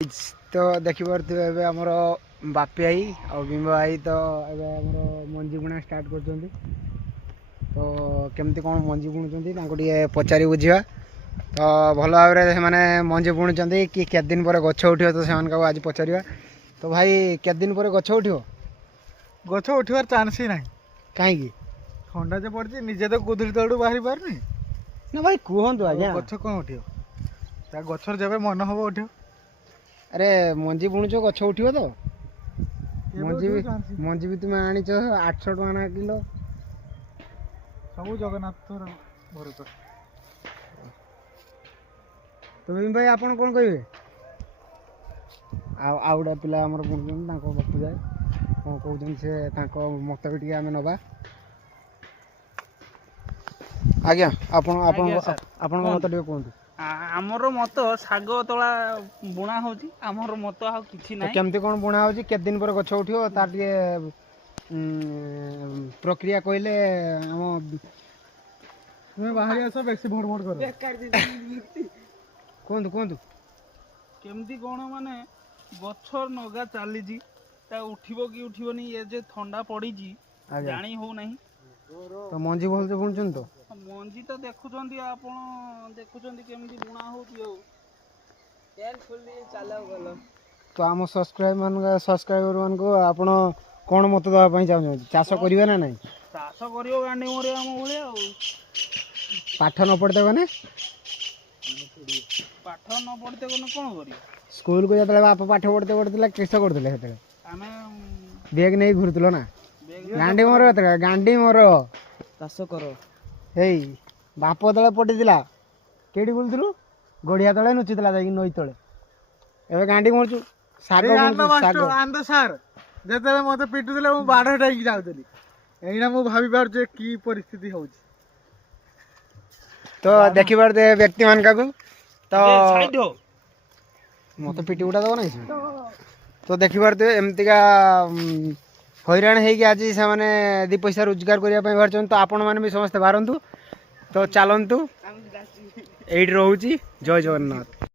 तो देखिपे आमर बापी आई और बिंब आई तो आमर मंजी बुणा स्टार्ट कर तो केमती कौन मंजी बुणुचे पचारि बुझा तो भल भाव में मंजी बुणुचे कि केत दिन पर गछ उठो तो से आज पचार तो भाई केत दिन पर गछ उठो गछ उठार चान्स ही ना कहीं ठंडा जो पड़ी निजे तो गोदरी तलू बाहरी पारनी ना भाई कहतु आज्ञा गछ कौन उठो गचर जब मन हम उठो अरे मंजी बुणुच गछ उठो तो मंजी भी तुम्हें आनी 800 टका किलो सब जगन्नाथ भरोसा तो भाई आपन कौन कहे आउटा पिला आमर बुणुचन बपू जाए कौन कहते से मत भी टे आम नवा आज्ञा आपण मत टे कहतु आमर मत शाग तला बुणा होची आमर मत आ किछि नै केमती कौन बुणा होची केत दिन पर गछ उठियो तार टे प्रक्रिया कहले हम तुम्हें बाहरी आस बेसी भोट भोट कर कहतु केमती कोन माने गछर नगा चली जी ता उठिबो कि उठिबोनी ये जे ठंडा पड़ी जी जानी हो नहीं तो मंजी भल से बुणुचन तो मंजी तो देखुचंदी आपण देखुचंदी केमती बुणा होती हो तेल खोली चलाओ गलो तो आम सब्सक्राइबर मान को आपण कौन मत दवा पई चाहू चाष करिवे ना नहीं चाष करियो गांडी मोरे हम भलिया हो पाठ न पढ़ते कोने पाठ न पढ़ते कोन कोन करियो स्कूल को जतले बाप पाठ पढ़ते किस करते हेतले आमे बैग नहीं घुरतलो ना गांडी मोर हेतले गांडी मोर चाष करो हेई बाप तले पटिला केडी बुलथलु गड़िया तले नुचितला जाई नई तले एबे गांडी मोरचु साग आंद सार जेतले मते पिटुले मु बाड़ हटाई जाउतली एइना मु भाबी पार की परिस्थिति होउची तो देखि बार दे व्यक्ति मान का तो साइड हो मत पिटी उठा दो नहीं तो देखि बार दे एमती का हैरान है आज से दी पैसा रोजगार करने बाहर तो आपण मैंने भी समस्ते बाहरतु तो चलतु ये रोचे जय जगन्नाथ।